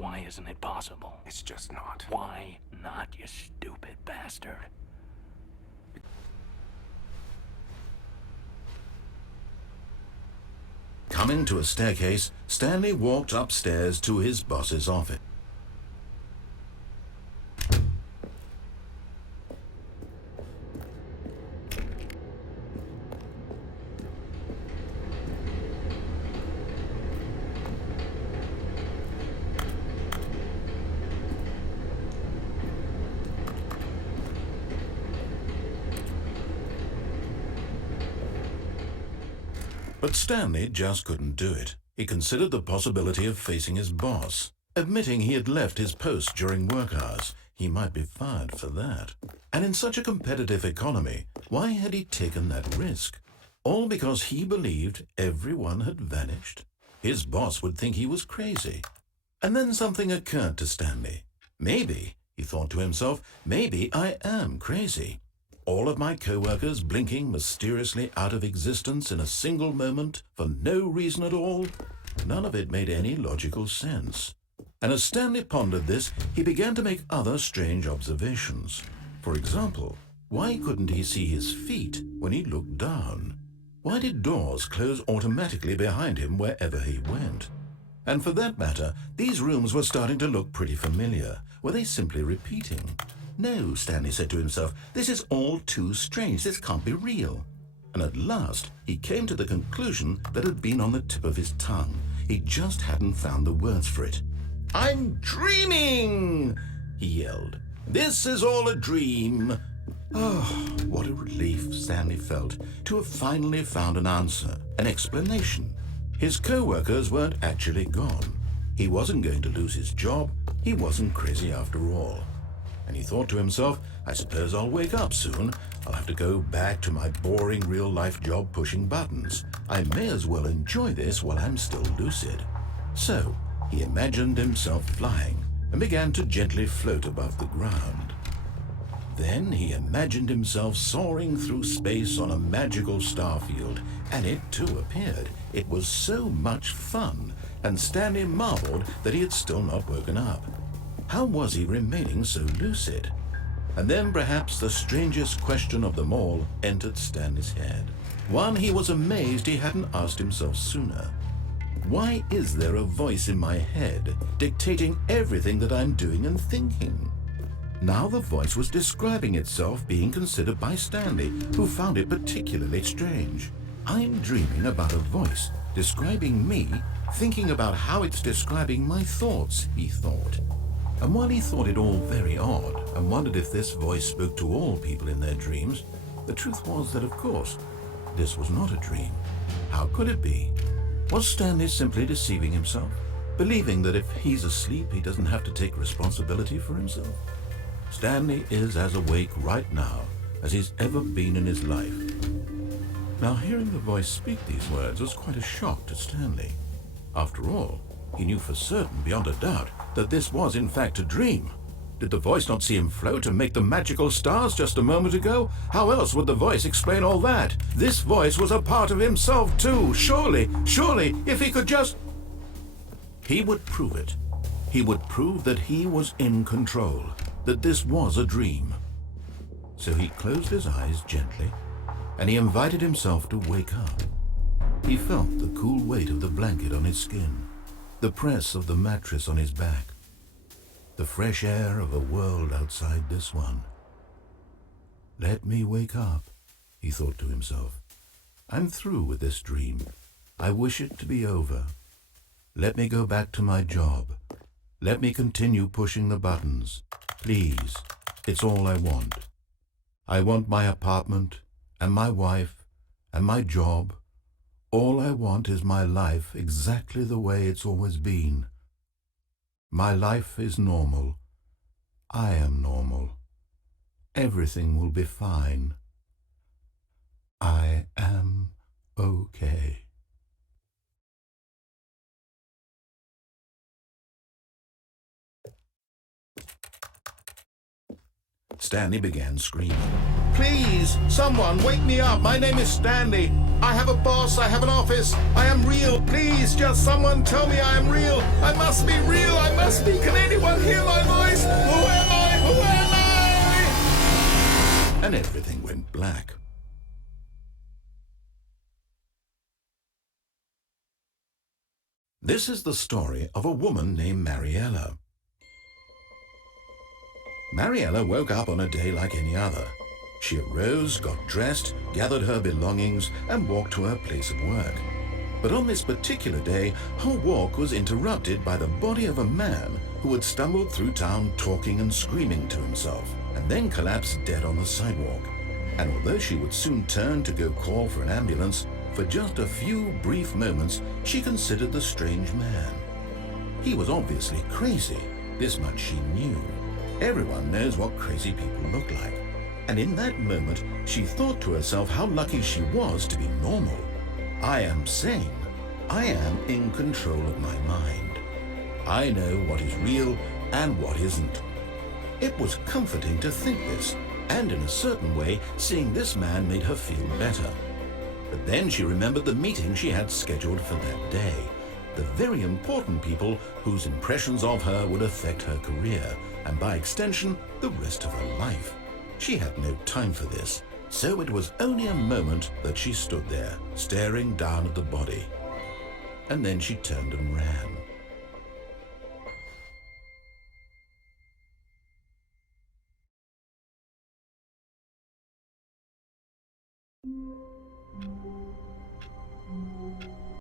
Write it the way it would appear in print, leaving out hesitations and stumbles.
Why isn't it possible? It's just not. Why not, you stupid bastard? Coming to a staircase, Stanley walked upstairs to his boss's office. But Stanley just couldn't do it. He considered the possibility of facing his boss. Admitting he had left his post during work hours, he might be fired for that. And in such a competitive economy, why had he taken that risk? All because he believed everyone had vanished? His boss would think he was crazy. And then something occurred to Stanley. Maybe, he thought to himself, maybe I am crazy. All of my co-workers blinking mysteriously out of existence in a single moment for no reason at all? None of it made any logical sense. And as Stanley pondered this, he began to make other strange observations. For example, why couldn't he see his feet when he looked down? Why did doors close automatically behind him wherever he went? And for that matter, these rooms were starting to look pretty familiar. Were they simply repeating? No, Stanley said to himself, this is all too strange. This can't be real. And at last, he came to the conclusion that had been on the tip of his tongue. He just hadn't found the words for it. "I'm dreaming!" he yelled. "This is all a dream." Oh, what a relief Stanley felt to have finally found an answer, an explanation. His co-workers weren't actually gone. He wasn't going to lose his job. He wasn't crazy after all. And he thought to himself, I suppose I'll wake up soon. I'll have to go back to my boring real-life job pushing buttons. I may as well enjoy this while I'm still lucid. So he imagined himself flying and began to gently float above the ground. Then he imagined himself soaring through space on a magical starfield, and it too appeared. It was so much fun, and Stanley marveled that he had still not woken up. How was he remaining so lucid? And then perhaps the strangest question of them all entered Stanley's head. One he was amazed he hadn't asked himself sooner. Why is there a voice in my head dictating everything that I'm doing and thinking? Now the voice was describing itself being considered by Stanley, who found it particularly strange. I'm dreaming about a voice describing me, thinking about how it's describing my thoughts, he thought. And while he thought it all very odd and wondered if this voice spoke to all people in their dreams, the truth was that, of course, this was not a dream. How could it be? Was Stanley simply deceiving himself, believing that if he's asleep, he doesn't have to take responsibility for himself? Stanley is as awake right now as he's ever been in his life. Now, hearing the voice speak these words was quite a shock to Stanley. After all, he knew for certain, beyond a doubt, that this was in fact a dream. Did the voice not see him float and make the magical stars just a moment ago? How else would the voice explain all that? This voice was a part of himself too. Surely, if he could just... He would prove it. He would prove that he was in control, that this was a dream. So he closed his eyes gently, and he invited himself to wake up. He felt the cool weight of the blanket on his skin, the press of the mattress on his back, the fresh air of a world outside this one. Let me wake up, he thought to himself. I'm through with this dream. I wish it to be over. Let me go back to my job. Let me continue pushing the buttons. Please, it's all I want. I want my apartment and my wife and my job. All I want is my life exactly the way it's always been. My life is normal. I am normal. Everything will be fine. I am okay. Stanley began screaming. Please, someone, wake me up. My name is Stanley. I have a boss. I have an office. I am real. Please, just someone tell me I am real. I must be real. I must Blast me! Can anyone hear my voice? Who am I? Who am I? And everything went black. This is the story of a woman named Mariella. Mariella woke up on a day like any other. She arose, got dressed, gathered her belongings, and walked to her place of work. But on this particular day, her walk was interrupted by the body of a man who had stumbled through town talking and screaming to himself, and then collapsed dead on the sidewalk. And although she would soon turn to go call for an ambulance, for just a few brief moments, she considered the strange man. He was obviously crazy. This much she knew. Everyone knows what crazy people look like. And in that moment, she thought to herself how lucky she was to be normal. I am sane. I am in control of my mind. I know what is real and what isn't. It was comforting to think this, and in a certain way, seeing this man made her feel better. But then she remembered the meeting she had scheduled for that day. The very important people whose impressions of her would affect her career, and by extension, the rest of her life. She had no time for this, so it was only a moment that she stood there, staring down at the body. And then she turned and ran.